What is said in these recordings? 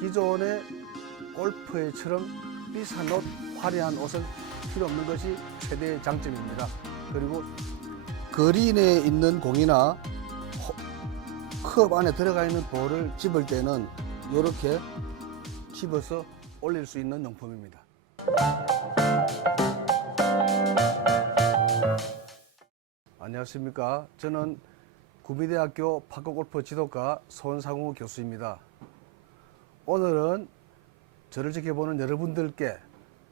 기존의 골프회처럼 비싼 옷, 화려한 옷은 필요 없는 것이 최대의 장점입니다. 그리고 그린에 있는 공이나 컵 안에 들어가 있는 볼을 집을 때는 이렇게 집어서 올릴 수 있는 용품입니다. 안녕하십니까. 저는 구미대학교 파크골프 지도과 손상우 교수입니다. 오늘은 저를 지켜보는 여러분들께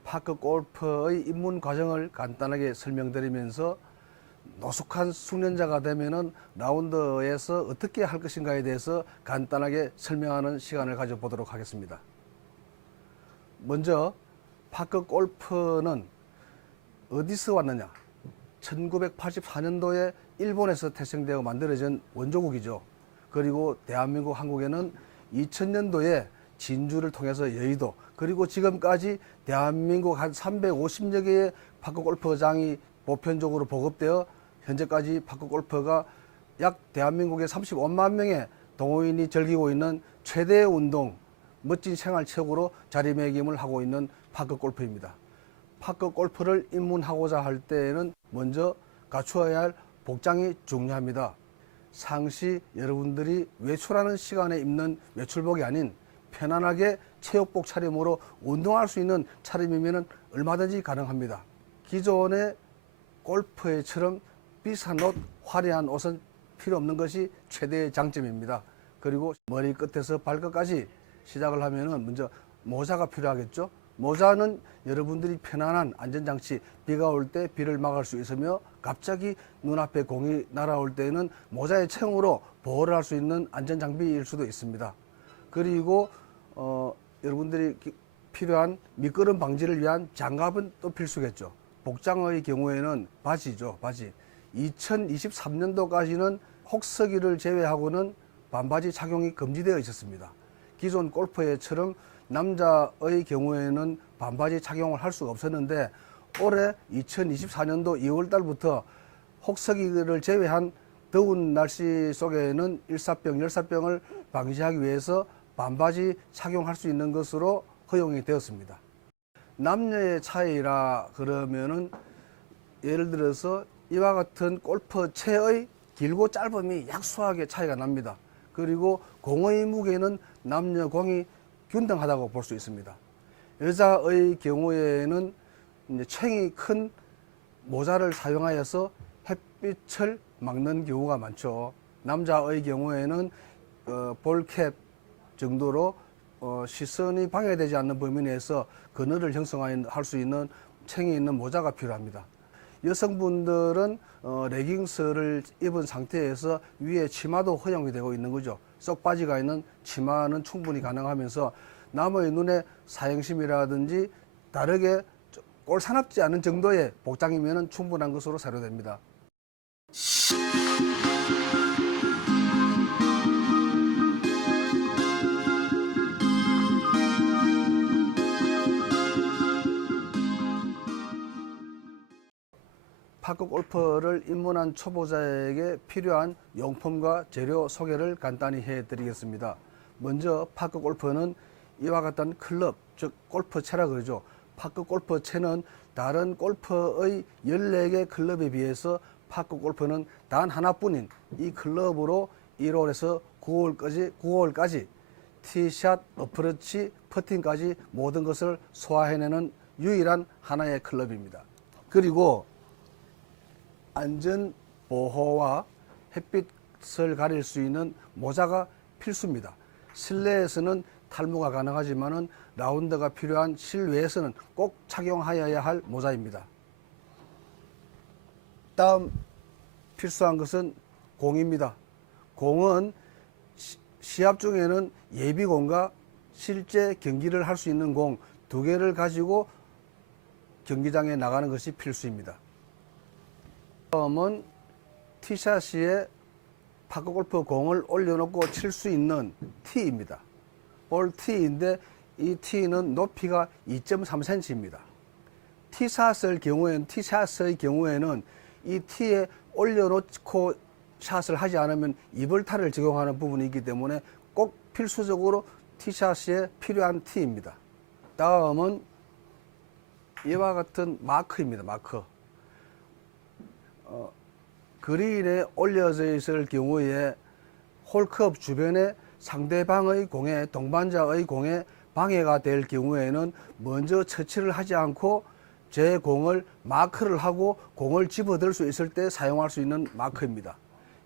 파크골프의 입문 과정을 간단하게 설명드리면서 노숙한 숙련자가 되면은 라운드에서 어떻게 할 것인가에 대해서 간단하게 설명하는 시간을 가져보도록 하겠습니다. 먼저 파크골프는 어디서 왔느냐? 1984년도에 일본에서 태생되어 만들어진 원조국이죠. 그리고 대한민국 한국에는 2000년도에 진주를 통해서 여의도, 그리고 지금까지 대한민국 한 350여 개의 파크골프장이 보편적으로 보급되어 현재까지 파크골프가 약 대한민국의 35만 명의 동호인이 즐기고 있는 최대 운동, 멋진 생활체육으로 자리매김을 하고 있는 파크골프입니다. 파크골프를 입문하고자 할 때에는 먼저 갖추어야 할 복장이 중요합니다. 상시 여러분들이 외출하는 시간에 입는 외출복이 아닌 편안하게 체육복 차림으로 운동할 수 있는 차림이면 얼마든지 가능합니다. 기존의 골프회처럼 비싼 옷, 화려한 옷은 필요 없는 것이 최대의 장점입니다. 그리고 머리 끝에서 발끝까지 시작을 하면은 먼저 모자가 필요하겠죠. 모자는 여러분들이 편안한 안전장치, 비가 올 때 비를 막을 수 있으며 갑자기 눈앞에 공이 날아올 때는 모자의 채용으로 보호를 할 수 있는 안전장비일 수도 있습니다. 그리고 여러분들이 필요한 미끄럼 방지를 위한 장갑은 또 필수겠죠. 복장의 경우에는 바지죠, 바지. 2023년도까지는 혹서기를 제외하고는 반바지 착용이 금지되어 있었습니다. 기존 골프회처럼 남자의 경우에는 반바지 착용을 할 수가 없었는데 올해 2024년도 2월 달부터 혹서기를 제외한 더운 날씨 속에는 일사병, 열사병을 방지하기 위해서 반바지 착용할 수 있는 것으로 허용이 되었습니다. 남녀의 차이라 그러면은 예를 들어서 이와 같은 골프채의 길고 짧음이 약소하게 차이가 납니다. 그리고 공의 무게는 남녀 공이 균등하다고 볼 수 있습니다. 여자의 경우에는 이제 챙이 큰 모자를 사용하여서 햇빛을 막는 경우가 많죠. 남자의 경우에는 볼캡 정도로 시선이 방해되지 않는 범위 내에서 그늘을 형성할 수 있는 챙이 있는 모자가 필요합니다. 여성분들은 레깅스를 입은 상태에서 위에 치마도 허용이 되고 있는 거죠. 쏙바지가 있는 치마는 충분히 가능하면서 남의 눈에 사행심이라든지 다르게 꼴사납지 않은 정도의 복장이면 충분한 것으로 사료됩니다. 파크골프를 입문한 초보자에게 필요한 용품과 재료 소개를 간단히 해드리겠습니다. 먼저 파크골프는 이와 같은 클럽, 즉 골프채라 그러죠. 파크골프채는 다른 골프의 14개 클럽에 비해서 파크골프는 단 하나뿐인 이 클럽으로 1홀에서 9홀까지 티샷, 어프로치, 퍼팅까지 모든 것을 소화해내는 유일한 하나의 클럽입니다. 그리고 안전 보호와 햇빛을 가릴 수 있는 모자가 필수입니다. 실내에서는 탈모가 가능하지만은 라운드가 필요한 실외에서는 꼭 착용하여야 할 모자입니다. 다음 필수한 것은 공입니다. 공은 시합 중에는 예비공과 실제 경기를 할 수 있는 공 2개를 가지고 경기장에 나가는 것이 필수입니다. 다음은 티샷시에 파크골프 공을 올려놓고 칠 수 있는 티입니다. 볼 티인데 이 티는 높이가 2.3cm입니다. 티샷의 경우에는 이 티에 올려놓고 샷을 하지 않으면 이벌타를 적용하는 부분이 있기 때문에 꼭 필수적으로 티샷에 필요한 티입니다. 다음은 이와 같은 마크입니다. 마크. 그린에 올려져 있을 경우에 홀컵 주변에 상대방의 공에, 동반자의 공에 방해가 될 경우에는 먼저 처치를 하지 않고 제 공을 마크를 하고 공을 집어들 수 있을 때 사용할 수 있는 마크입니다.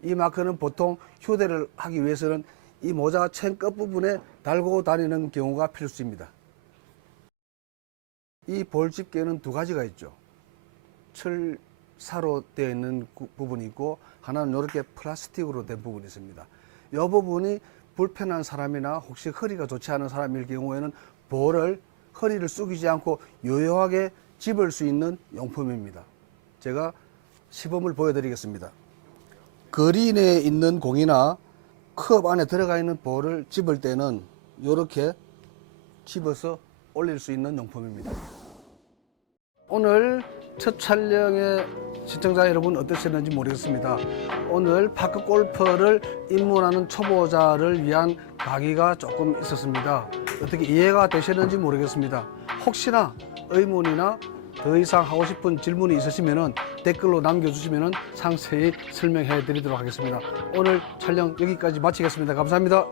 이 마크는 보통 휴대를 하기 위해서는 이 모자 챙 끝부분에 달고 다니는 경우가 필수입니다. 이 볼 집게는 두 가지가 있죠. 철사로 되어 있는 부분이 있고 하나는 이렇게 플라스틱으로 된 부분이 있습니다. 이 부분이 불편한 사람이나 혹시 허리가 좋지 않은 사람일 경우에는 볼을 허리를 숙이지 않고 유용하게 집을 수 있는 용품입니다. 제가 시범을 보여드리겠습니다. 그린에 있는 공이나 컵 안에 들어가 있는 볼을 집을 때는 이렇게 집어서 올릴 수 있는 용품입니다. 오늘 첫 촬영에 시청자 여러분 어떠셨는지 모르겠습니다. 오늘 파크 골퍼를 입문하는 초보자를 위한 강의가 조금 있었습니다. 어떻게 이해가 되셨는지 모르겠습니다. 혹시나 의문이나 더 이상 하고 싶은 질문이 있으시면 댓글로 남겨주시면 상세히 설명해 드리도록 하겠습니다. 오늘 촬영 여기까지 마치겠습니다. 감사합니다.